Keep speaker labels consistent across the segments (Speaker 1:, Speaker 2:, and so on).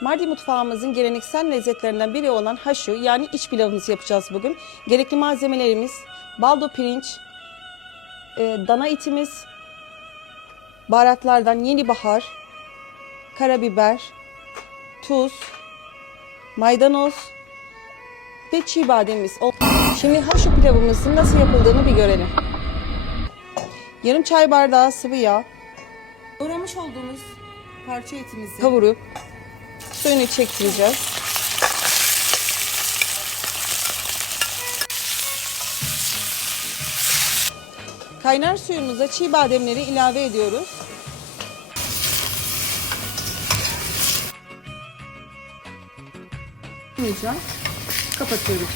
Speaker 1: Mardin mutfağımızın geleneksel lezzetlerinden biri olan haşu yani iç pilavımızı yapacağız bugün. Gerekli malzemelerimiz baldo pirinç, e, dana etimiz, baharatlardan yeni bahar, karabiber, tuz, maydanoz ve çiğ bademimiz. Şimdi haşu pilavımızın nasıl yapıldığını bir görelim. Yarım çay bardağı sıvı yağ,
Speaker 2: Doğramış olduğumuz parça etimizi
Speaker 1: kavurup suyunu çektireceğiz. Kaynar suyumuza çiğ bademleri ilave ediyoruz.
Speaker 2: Kapatıyoruz.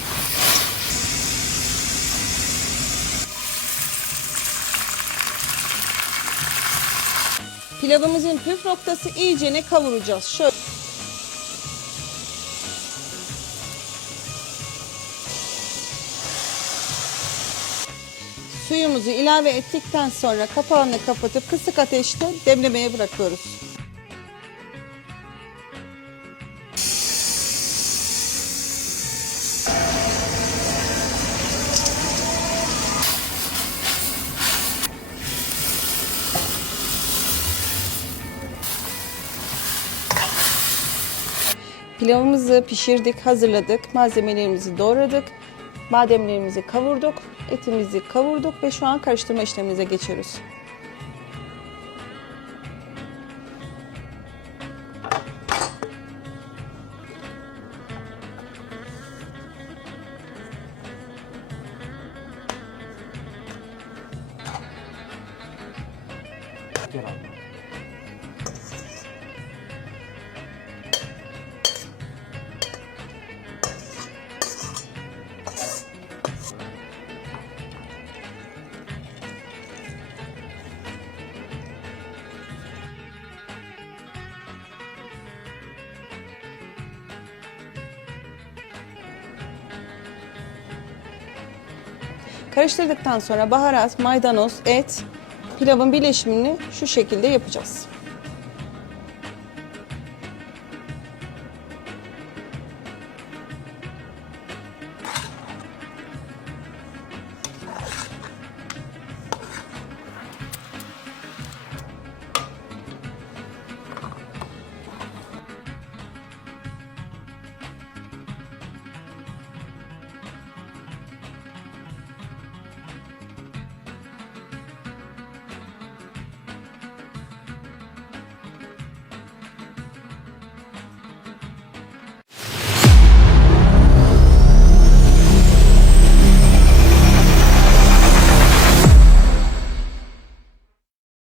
Speaker 1: Pilavımızın püf noktası iyicene kavuracağız. Şöyle. Suyumuzu ilave ettikten sonra kapağını kapatıp kısık ateşte demlemeye bırakıyoruz. Pilavımızı pişirdik, hazırladık. Malzemelerimizi doğradık. Bademlerimizi kavurduk. Etimizi kavurduk ve şu an karıştırma işlemimize geçiyoruz.
Speaker 3: Gel abi.
Speaker 1: Karıştırdıktan sonra baharat, maydanoz, et, pilavın birleşimini şu şekilde yapacağız.